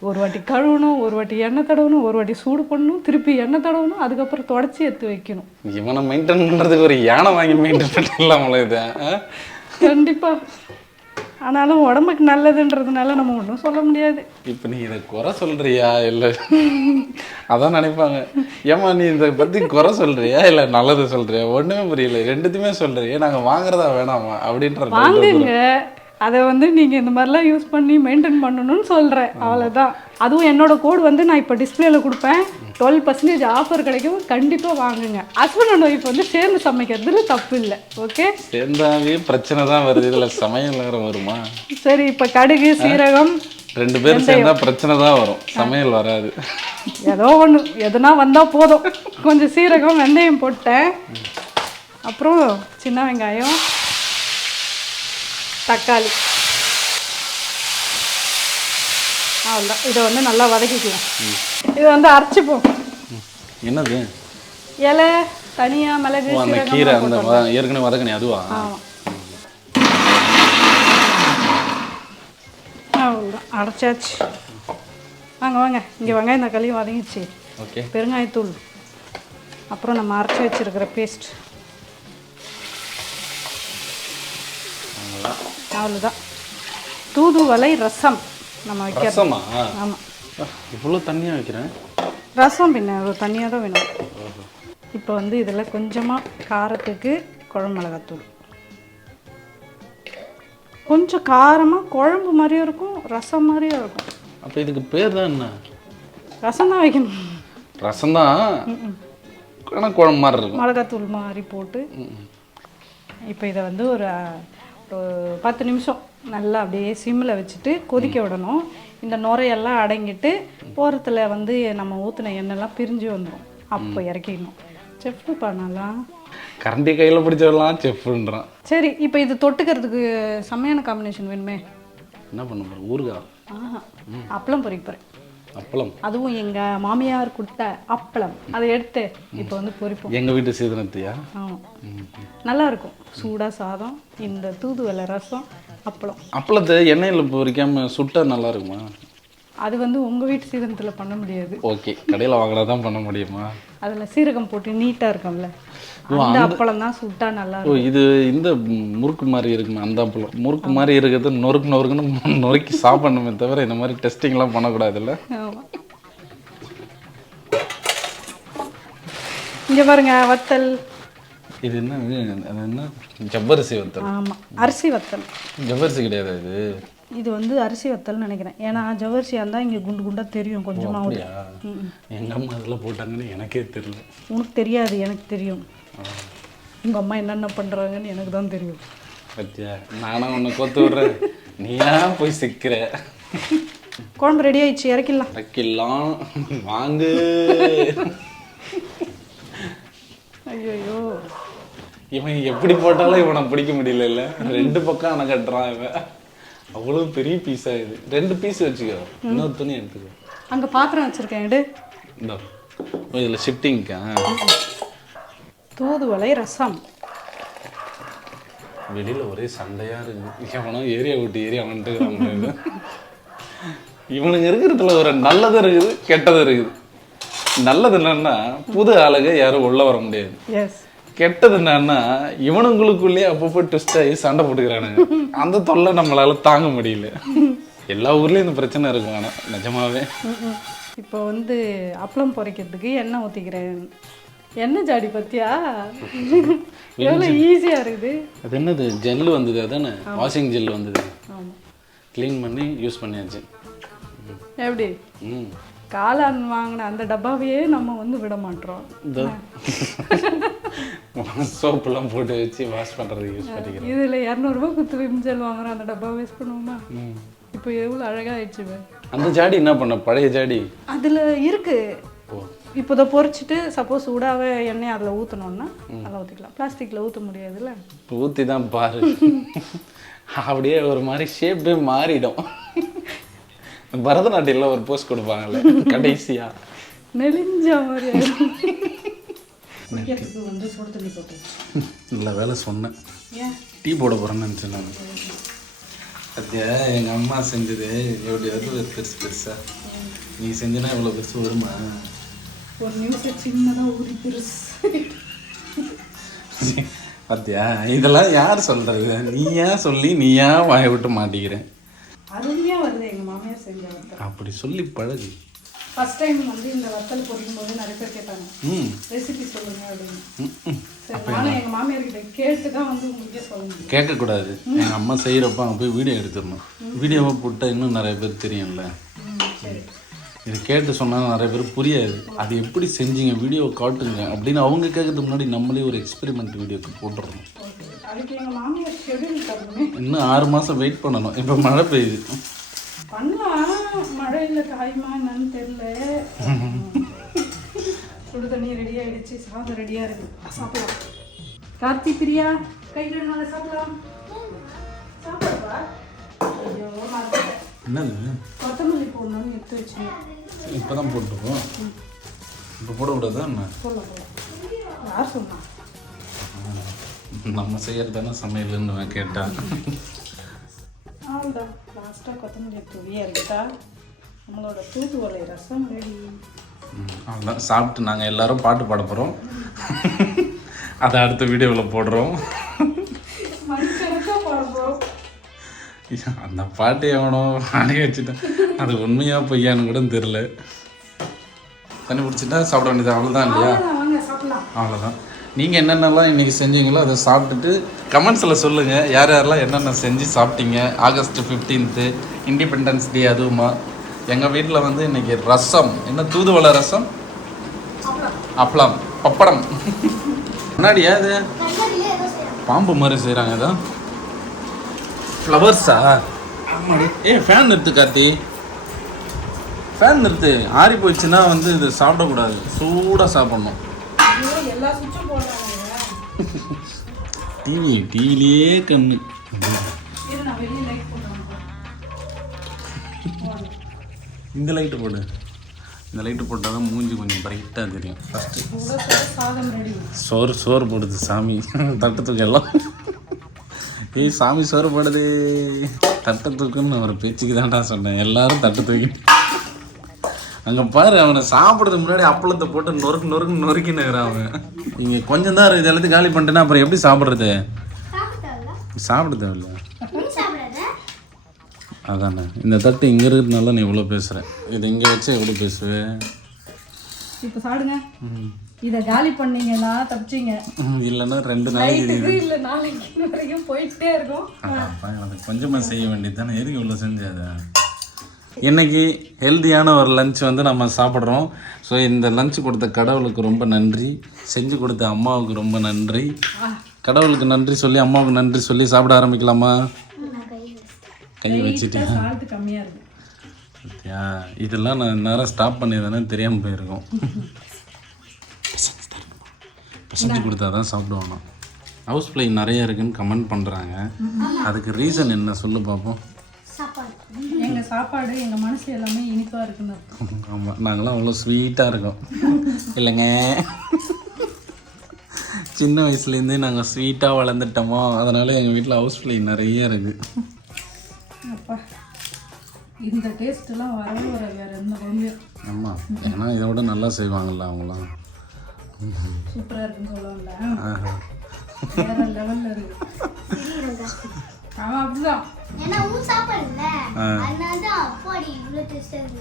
ஒரு வாட்டி கழுவணும், ஒரு வாட்டி எண்ணெய் தடவணும், ஒரு வாட்டி சூடு பண்ணணும், திருப்பி எண்ணெய் தடவணும், அதுக்கப்புறம் தொடச்சி எடுத்து வைக்கணும். இவனை மெயின்டைன் பண்ணுறதுக்கு ஒரு யானை வாங்கி மெயின்டைன் பண்ணிடலாம்ல இதை. கண்டிப்பாக. ஆனாலும் உடம்புக்கு நல்லதுன்றதுனால நம்ம ஒன்றும் சொல்ல முடியாது. இப்போ நீ இதை குறை சொல்கிறியா இல்லை? அதான் நினைப்பாங்க, ஏம்மா நீ இதை பற்றி குறை சொல்கிறியா இல்லை நல்லது சொல்கிறியா? ஒன்றுமே புரியல, ரெண்டுத்தையுமே சொல்கிறியா, நாங்கள் வாங்குறதா வேணாமா அப்படின்ற. வாங்குங்க, அதை வந்து நீங்கள் இந்த மாதிரிலாம் யூஸ் பண்ணி மெயின்டைன் பண்ணணும்னு சொல்கிறேன், அவ்வளோதான். அதுவும் என்னோட கோடு வந்து நான் இப்போ டிஸ்பிளேல கொடுப்பேன். 12% ஆஃபர் கிடைக்கும். கண்டிப்பாக வாங்குங்க. ஹஸ்பண்ட் அண்ட் ஒய்ஃப் வந்து சேர்ந்து சமைக்கிறதுல தப்பு இல்லை. ஓகே, சேர்ந்தாவே பிரச்சனை தான் வருது, இதில் சமையல் நேரம் வருமா? சரி, இப்போ கடுகு சீரகம் 2 பேரும் சேர்ந்தா பிரச்சனை தான் வரும், சமையல் வராது. ஏதோ ஒன்று எதுனா வந்தால் போதும். கொஞ்சம் சீரகம் வெந்தயம் போட்டேன். அப்புறம் சின்ன வெங்காயம், தக்காளி, அவ்வளோதான். இதை வந்து நல்லா வதக்கிக்கலாம். இதை வந்து அரைச்சிப்போம். என்னது? இலை, தனியா, மிளகு, அந்த கீரை அந்த ஏற்கனவே வதக்கணி அதுவா? ஆமாம், அவ்வளோதான், அரைச்சாச்சு. வாங்க வாங்க, இங்கே வெங்காயம் தக்காளியும் வதங்கிச்சு. ஓகே, பெருங்காயத்தூள், அப்புறம் நம்ம அரைச்சி வச்சுருக்கிற பேஸ்ட், அவ்வளோதான். தூதுவளை ரசம் நம்ம வைக்கிறோம். ஆமாம், இவ்வளோ தண்ணியாக வைக்கிறேன். ரசம் பின்ன தண்ணியாக தான் வேணும். இப்போ வந்து இதில் கொஞ்சமாக காரத்துக்கு குழம்பு மிளகாத்தூள். கொஞ்சம் காரமாக குழம்பு மாதிரியும் இருக்கும், ரசம் மாதிரியும் இருக்கும். அப்போ இதுக்கு பேர் தான் என்ன? ரசம் தான் வைக்கணும். ரசம் தான், ஆனால் குழம்பு மாதிரி இருக்கும். மிளகாத்தூள் மாதிரி போட்டு இப்போ இதை வந்து ஒரு 10 நிமிஷம் நல்லா அப்படியே சிம்மில் வச்சுட்டு கொதிக்க விடணும். இந்த நுரையெல்லாம் அடங்கிட்டு போகிறத்துல வந்து நம்ம ஊற்றின எண்ணெய்லாம் பிரிஞ்சு வந்துடும். அப்போ இறக்கிடணும். செஃப் பண்ணலாம், கரண்டி கையில் பிடிச்சிடலாம் செஃப்ன்றான். சரி, இப்போ இது தொட்டுக்கிறதுக்கு செம்மையான காம்பினேஷன் வேணுமே. என்ன பண்ண போகிறேன்? ஊறுகாய்? அப்பளம் பொரிக்க போகிறேன். அப்பளம்? அதுவும் எங்கள் மாமியார் கொடுத்த அப்பளம். அதை எடுத்து இப்போ வந்து பொரிப்போம். எங்கள் வீட்டு சீதனத்தையா? ஆமாம், நல்லாயிருக்கும். சூடாக சாதம், இந்த தூதுவளை ரசம், அப்பளம். அப்பளத்தை எண்ணெயில் பொரிக்காமல் சுட்டா நல்லா இருக்குமா? அது வந்து உங்கள் வீட்டு சீதனத்தில் பண்ண முடியாது. ஓகே, கடையில் வாங்கினா தான் பண்ண முடியுமா? அதில் சீரகம் போட்டு நீட்டாக இருக்கும்ல, அந்த அப்பளம் தான் சுட்டா நல்லா இருக்கும். இது இந்த முறுக்கு மாதிரி இருக்குமே அந்த அப்பளம். முறுக்கு மாதிரி இருக்கிறது நொறுக்கு நொறுக்குன்னு நொறுக்கி சாப்பிடணுமே தவிர இந்த மாதிரி டெஸ்டிங்லாம் பண்ணக்கூடாதுல்ல. ஆமாம், இங்கே பாருங்க வத்தல். இது என்ன? அது என்ன? ஜவ்வரிசி வத்தல். ஆமாம், அரிசி வத்தல். ஜவ்வரிசி கிடையாது இது. இது வந்து அரிசி வத்தல்னு நினைக்கிறேன். ஏன்னா ஜவ்வரிசியாக இருந்தால் இங்கே குண்டு குண்டாக தெரியும் கொஞ்சமாக. எங்கள் அம்மா அதில் போட்டாங்கன்னு எனக்கே தெரியல. உனக்கு தெரியாது, எனக்கு தெரியும். உங்கள் அம்மா என்னென்ன பண்ணுறாங்கன்னு எனக்கு தான் தெரியும். பத்தியா, நானும் உன்னை கொத்து விட்றேன், நீயா போய் சிக்கிற. குழம்பு ரெடி ஆயிடுச்சு, இறக்கிடலாம். இறக்கிடலாம், வாங்கு. ஐயோ, இவன் எப்படி போட்டாலும் இவனை பிடிக்க முடியல. இல்லை, 2 பக்கம் அணை கட்டுறான் இவன். அவ்வளோ பெரிய பீஸாக இது. 2 பீஸ் வச்சுக்கோ, இன்னொரு துணி எடுத்துக்கோ. அங்கே பாத்திரம் வச்சுருக்கேன் எடு. இந்த இதில் ஷிஃப்டிங்க்கா தூதுவளை ரசம். வெளியில் ஒரே சண்டையாக இருக்குது. எவனோ ஏரியா விட்டு ஏரியா வந்துட்டு இவனுங்க இருக்கிறதுல ஒரு நல்லது இருக்குது கெட்டது இருக்குது. நல்லது என்னன்னா புது ஆளுங்க யாரும் உள்ள வர முடியாது. எஸ். கெட்டது என்னன்னா இவனுங்களுக்குள்ளேயே அப்பப்போ ட்விஸ்ட் ஆகி சண்டை போட்டுக்கிறானுங்க. அந்த தொல்லை நம்மளால தாங்க முடியல. எல்லா ஊர்லேயும் இந்த பிரச்சனை இருக்கும். ஆனால் நிஜமாவே இப்போ வந்து அப்பளம் பொரிக்கிறதுக்கு எண்ணெய் ஊற்றிக்கிறேன். எண்ணெய் ஜாடி பற்றியா எவ்வளோ ஈஸியாக இருக்குது. அது என்னது ஜெல்லு வந்தது அதானே, வாஷிங் ஜெல் வந்தது. ஆமாம், க்ளீன் பண்ணி யூஸ் பண்ணியாச்சு. எப்படி காளான் வாங்கின அந்த டப்பாவையே நம்ம வந்து விட மாட்டோம். இந்த சோப்பெல்லாம் போட்டு வச்சு வாஷ் பண்ணுறதுக்கு யூஸ் பண்ணிக்கிறேன். இதில் 200 குத்து விம்ஜல் வாங்குறோம், அந்த டப்பா வேஸ்ட் பண்ணுவோமா? இப்போ எவ்வளோ அழகாக ஆயிடுச்சு. அந்த ஜாடி என்ன பண்ண, பழைய ஜாடி அதில் இருக்கு. இப்போ இதை பொரிச்சிட்டு சப்போஸ் சூடாகவே எண்ணெய் அதில் ஊற்றணுன்னா அதில் ஊற்றிக்கலாம். பிளாஸ்டிக்கில் ஊற்ற முடியாதுல்ல. ஊற்றி தான் பாரு, அப்படியே ஒரு மாதிரி ஷேப்பே மாறிடும். பரதநாட்டியில் ஒரு போஸ்ட் கொடுப்பாங்கல்ல கடைசியா நெளிஞ்ச மாதிரி வந்து சுடு தண்ணி போட்டு இல்லை வேலை சொன்னேன். டீ போட போகிறேன்னு நினச்சேன் நான். அத்தியா எங்கள் அம்மா செஞ்சது எப்படி வருது பெருசு பெருசா, நீ செஞ்சனா இவ்வளோ பெருசு வருமா? ஒரு நிமிஷம் சின்னதாக ஊறி பெருசு. அத்தியா இதெல்லாம் யார் சொல்கிறது? நீ ஏன் சொல்லி நீ ஏன் வாய விட்டு மாட்டிக்கிறேன்? அதுலேயே வருது எங்கள் மாமியார் செஞ்ச வத்தல். அப்படி சொல்லி பழகு. ஃபர்ஸ்ட் டைம் வந்து இந்த வத்தல் பொரிக்கும் போது நிறைய பேர் கேட்டாங்க ரெசிபி சொல்லுங்க அப்படின்னு. சரி, நானும் எங்கள் மாமியார்கிட்ட கேட்டு தான் வந்து உங்களுக்கே சொல்ல முடியும். கேட்கக்கூடாது. எங்கள் அம்மா செய்கிறப்ப அங்கே போய் வீடியோ எடுத்துடணும். வீடியோவை போட்டால் இன்னும் நிறைய பேர் தெரியும்ல. இது கேட்டு சொன்னால் நிறைய பேர் புரியாது. அது எப்படி செஞ்சீங்க வீடியோ காட்டுங்க அப்படின்னு அவங்க கேட்கறதுக்கு முன்னாடி நம்மளே ஒரு எக்ஸ்பெரிமெண்ட் வீடியோக்கு போட்டுடணும். அதுக்கு எங்கள் மாமியார் ஷெடியூல் தரணுமே. இன்னும் 6 மாதம் வெயிட் பண்ணணும். இப்போ மழை பெய்யுது. பண்ணலாம், மழையில் காயுமா என்னன்னு தெரியல. சுடு தண்ணி ரெடி ஆகிடுச்சு, சாதம் ரெடியாக இருக்குது, சாப்பிடலாம். கார்த்தி பிரியா கையில் நாளை சாப்பிடலாம். சாப்பிடுப்பா. ஐயோ என்னது கொத்தமல்லி போடணும்னு எடுத்து வச்சுங்க. இப்போ தான் போட்டுருக்கோம். இப்போ போடக்கூடாதா என்ன? போடலாம். யார் சொன்னா? நம்ம செய்கிறது தானே சமையல்னு கேட்டான். அவ்வளோதான். லாஸ்ட்டாக கொத்தமல்லி தூவியாக இருக்கா நம்மளோட தூதுவளை ரசம் ரெடி. அவ்வளோதான். சாப்பிட்டு நாங்கள் எல்லாரும் பாட்டு பாட போகிறோம். அதை அடுத்த வீடியோவில் போடுறோம். மனுஷனுக்கா பாட போகிறோம். அந்த பாட்டு எவனோ அடைய வச்சுட்டேன். அது உண்மையாக பொய்யான்னு கூட தெரில. தண்ணி பிடிச்சிட்டா சாப்பிட வேண்டியது அவ்வளோதான் இல்லையா? வாங்க சாப்பிடலாம். அவ்வளோதான். நீங்கள் என்னென்னலாம் இன்றைக்கி செஞ்சீங்களோ அதை சாப்பிட்டுட்டு கமெண்ட்ஸில் சொல்லுங்கள். யார் யாரெல்லாம் என்னென்ன செஞ்சு சாப்பிட்டீங்க. ஆகஸ்ட் 15 இண்டிபெண்டன்ஸ் டே அதுவுமா. எங்கள் வீட்டில் வந்து இன்றைக்கி ரசம், என்ன தூதுவளை ரசம், அப்பளம், பப்படம். முன்னாடியா அது பாம்பு மாதிரி செய்கிறாங்க. இதான் ஃப்ளவர்ஸா? ஆமாடி. ஃபேன் நிறுத்து கார்த்தி, ஃபேன் நிறுத்து. ஆறி போயிடுச்சுன்னா வந்து இது சாப்பிடக்கூடாது, சூடாக சாப்பிட்ணும். எல்லா சுவிட்சும் போடுறாங்க. டிவிலேயே கண்ணு. நான் வெளியே லைட் போடுறேன். இந்த லைட்டு போடு. இந்த லைட்டு போட்டால் தான் மூஞ்சி கொஞ்சம் பிரைட்டாக தெரியும். ஃபஸ்ட்டு சாதம் ரெடி. சோறு போடுது சாமி. தட்டு தூக்கெல்லாம். ஏய் சாமி சோறு போடுது. தட்டை தூக்குன்னு ஒரு பேச்சுக்கு தான்டா சொன்னேன். எல்லாரும் தட்டு தூக்கி அங்கே பாரு. அவனை சாப்பிட்றதுக்கு முன்னாடி அப்பளத்தை போட்டு நொறுக்கின்னு அவன். இங்கே கொஞ்சம் தான் இருக்குது, எல்லாத்தையும் காலி பண்ணிட்டேன்னா அப்புறம் எப்படி சாப்பிட்றது? சாப்பிட தேவையில்ல. அதானே இந்த தட்டு இங்கே இருக்கிறதுனால நீ இவ்வளோ பேசுகிற. இது இங்கே வச்சு எவ்வளோ பேசுவேன். இப்போ சாப்பிடுங்க. இதை காலி பண்ணீங்கன்னா தப்பிச்சிங்க. இல்லைன்னா 2 நாளைக்கு இல்லை நாளைக்கு வரைக்கும் போயிட்டே இருக்கும். அது கொஞ்சமாக செய்ய வேண்டியது தானே. எதுக்கு இவ்வளோ செஞ்சாது? இன்றைக்கி ஹெல்த்தியான ஒரு லஞ்ச் வந்து நம்ம சாப்பிட்றோம். ஸோ இந்த லஞ்ச் கொடுத்த கடவுளுக்கு ரொம்ப நன்றி, செஞ்சு கொடுத்த அம்மாவுக்கு ரொம்ப நன்றி. கடவுளுக்கு நன்றி சொல்லி அம்மாவுக்கு நன்றி சொல்லி சாப்பிட ஆரம்பிக்கலாமா? கை வச்சுட்டு கம்மியாக இருக்கு. இதெல்லாம் நான் நேரம் ஸ்டாப் பண்ணியதானே தெரியாமல் போயிருக்கோம். பசஞ்சு கொடுத்தா தான் சாப்பிடுவாங்க. ஹவுஸ் ஃப்ளை நிறைய இருக்குன்னு கமெண்ட் பண்ணுறாங்க. அதுக்கு ரீசன் என்ன சொல்லு பார்ப்போம். சாப்பாடு. எங்கள் சாப்பாடு எங்கள் மனசு எல்லாமே இனிப்பாக இருக்குன்னு அர்த்தம். ஆமாம், நாங்களாம் அவ்வளோ ஸ்வீட்டாக இருக்கோம் இல்லைங்க. சின்ன வயசுலேருந்தே நாங்கள் ஸ்வீட்டாக வளர்ந்துட்டோமோ, அதனால் எங்கள் வீட்டில் ஹவுஸ் ஃப்ளை நிறைய இருக்குது. அப்பா இந்த டேஸ்ட்டெல்லாம் வரவே வர வேறு எந்த குழம்பையும். ஆமாம், ஏன்னா இதை விட நல்லா செய்வாங்கல்ல அவங்களாம். சூப்பராக இருக்குன்னு சொல்லுவாங்கல்ல, வேறு லெவலில் இருக்குது. அவன் அப்படிதான். ஏன்னா ஊர் சாப்பாடுல்ல, அதனால தான் போடி இவ்வளோ டேஸ்டா இருக்கு.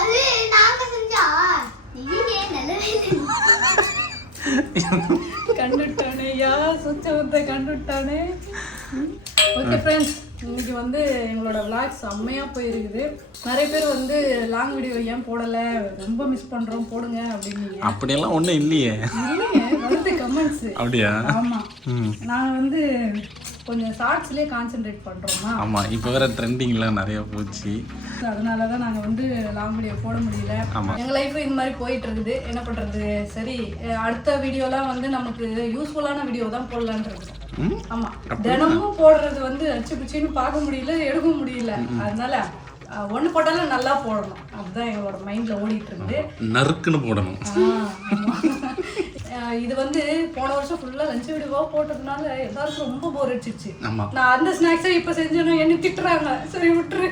அது நாங்க செஞ்சா நீங்க நல்லவே கண்டுட்டானே யா சுத்தத்தை கண்டுட்டானே. ஓகே ஃப்ரெண்ட்ஸ், இன்னைக்கு வந்து எங்களோட விளாக் செம்மையாக போயிருக்குது. நிறைய பேர் வந்து லாங் வீடியோ ஏன் போடலை, ரொம்ப மிஸ் பண்ணுறோம் போடுங்க அப்படின்னீங்க. அப்படியெல்லாம் ஒன்றும் இல்லையே. இல்லைங்க, வருது கமெண்ட்ஸ். அப்படியா? ஆமாம், நாங்கள் வந்து கொஞ்சம் ஷார்ட்ஸ்லேயே கான்சென்ட்ரேட் பண்ணுறோமா. ஆமாம், இப்போ வேற ட்ரெண்டிங்லாம் நிறைய போச்சு. அதனால தான் நாங்கள் வந்து லாங் வீடியோ போட முடியல. எங்கள் லைஃப் இந்த மாதிரி போயிட்டு இருக்குது, என்ன பண்ணுறது. சரி, அடுத்த வீடியோலாம் வந்து நமக்கு யூஸ்ஃபுல்லான வீடியோ தான் போடலான்றது. ஆமாம், தினமும் போடுறது வந்து அச்சு பிச்சின்னு பார்க்க முடியல, எடுக்க முடியல. அதனால ஒன்று போட்டாலும் நல்லா போடணும், அதுதான் எங்களோட மைண்டில் ஓடிட்டு இருக்குது. நறுக்குன்னு போடணும். இது வந்து போன வருஷம் ஃபுல்லாக லஞ்ச் வீடியோவாக போட்டதுனால எல்லாருக்கும் ரொம்ப போர் அடிச்சிச்சு. ஆமாம், நான் அந்த ஸ்நாக்ஸை இப்போ செஞ்சேன்னு என்ன திட்டுறாங்க. சரி விட்டுரு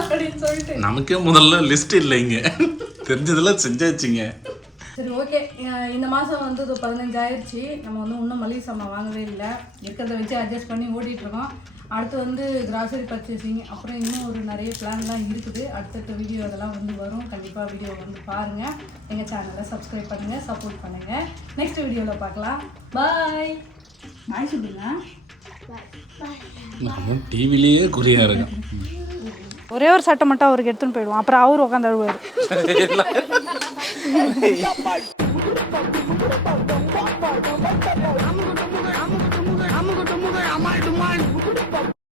அப்படின்னு சொல்லிட்டு நமக்கே முதல்ல லிஸ்ட் இல்லைங்க, தெரிஞ்சதெல்லாம் செஞ்சாச்சுங்க. சரி ஓகே, இந்த மாதம் வந்து 15 ஆயிடுச்சு. நம்ம வந்து இன்னும் மளிகை சாமான் வாங்கவே இல்லை, இருக்கிறத வச்சு அட்ஜஸ்ட் பண்ணி ஓட்டிகிட்ருக்கோம். அடுத்து வந்து கிராசரி பர்ச்சேசிங், அப்புறம் இன்னும் ஒரு நிறைய பிளான்லாம் இருக்குது. அடுத்தடுத்த வீடியோ அதெல்லாம் வந்து வரும். கண்டிப்பாக வீடியோ வந்து பாருங்கள், எங்கள் சேனலை சப்ஸ்கிரைப் பண்ணுங்கள், சப்போர்ட் பண்ணுங்கள். நெக்ஸ்ட் வீடியோவில் பார்க்கலாம். பாய். பாய் சொல்லுங்க. நம்ம டிவிலேயே குறியா இருக்கும். ஒரே ஒரு சட்டை மட்டும் அவருக்கு எடுத்துன்னு போயிடுவோம், அப்புறம் அவர் உட்காந்து அழுவார்.